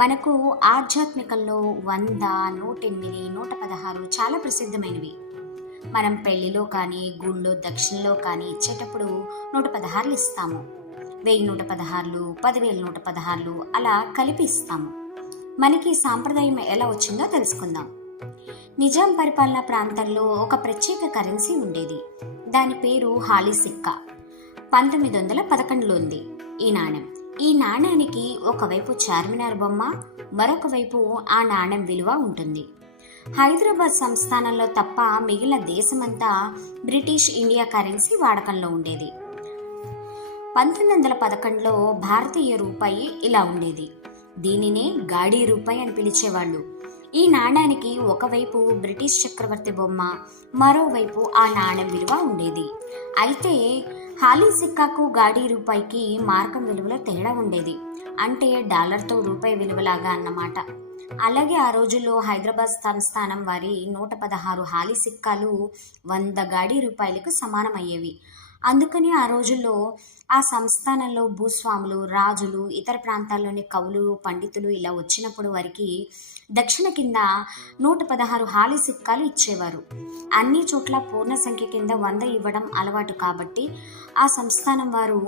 మనకు ఆధ్యాత్మికంలో 100, 108, 116 చాలా ప్రసిద్ధమైనవి. మనం పెళ్లిలో కానీ, గుళ్ళో దక్షిణలో కానీ ఇచ్చేటప్పుడు 116 ఇస్తాము. 1000 116, 10,000 116 అలా కలిపి ఇస్తాము. మనకి ఈ సాంప్రదాయం ఎలా వచ్చిందో తెలుసుకుందాం. నిజాం పరిపాలనా ప్రాంతంలో ఒక ప్రత్యేక కరెన్సీ ఉండేది. దాని పేరు హాలీ సిక్కా. 1911లో ఉంది ఈ నాణెం. ఈ నాణానికి ఒకవైపు చార్మినార్ బొమ్మ, మరొక వైపు ఆ నాణెం విలువ ఉంటుంది. హైదరాబాద్ సంస్థానంలో తప్ప మిగిలిన దేశమంతా బ్రిటిష్ ఇండియా కరెన్సీ వాడకంలో ఉండేది. 1911లో భారతీయ రూపాయి ఇలా ఉండేది. దీనినే గాడీ రూపాయి అని పిలిచేవాళ్ళు. ఈ నాణానికి ఒకవైపు బ్రిటిష్ చక్రవర్తి బొమ్మ, మరోవైపు ఆ నాణెం విలువ ఉండేది. అయితే హాలీ సిక్కాకు గాడీ రూపాయికి మార్కం విలువలో తేడా ఉండేది. అంటే డాలర్తో రూపాయి విలువలాగా అన్నమాట. అలాగే ఆ రోజుల్లో హైదరాబాద్ సంస్థానం వారి 116 హాలీ సిక్కాలు 100 గాడీ రూపాయలకు సమానమయ్యేవి. అందుకని ఆ రోజుల్లో ఆ సంస్థానంలో భూస్వాములు, రాజులు, ఇతర ప్రాంతాల్లోని కవులు, పండితులు ఇలా వచ్చినప్పుడు వారికి దక్షిణ కింద 116 హాలీ సిక్కాలు ఇచ్చేవారు. అన్ని చోట్ల పూర్ణ సంఖ్య కింద 100 ఇవ్వడం అలవాటు కాబట్టి ఆ సంస్థానం వారు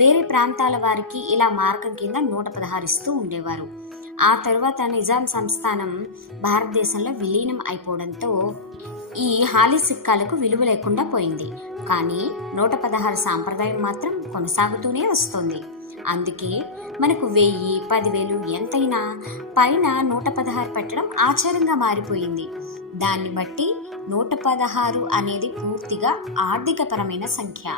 వేరే ప్రాంతాల వారికి ఇలా మార్కం కింద 116 ఇస్తూ ఉండేవారు. ఆ తరువాత నిజాం సంస్థానం భారతదేశంలో విలీనం అయిపోవడంతో ఈ హాలీ సిక్కాలకు విలువ లేకుండా పోయింది. కానీ 116 సాంప్రదాయం మాత్రం కొనసాగుతూనే వస్తుంది. అందుకే మనకు 1000, 10,000 ఎంతైనా పైన 116 పెట్టడం ఆచారంగా మారిపోయింది. దాన్ని బట్టి 116 అనేది పూర్తిగా ఆర్థికపరమైన సంఖ్య.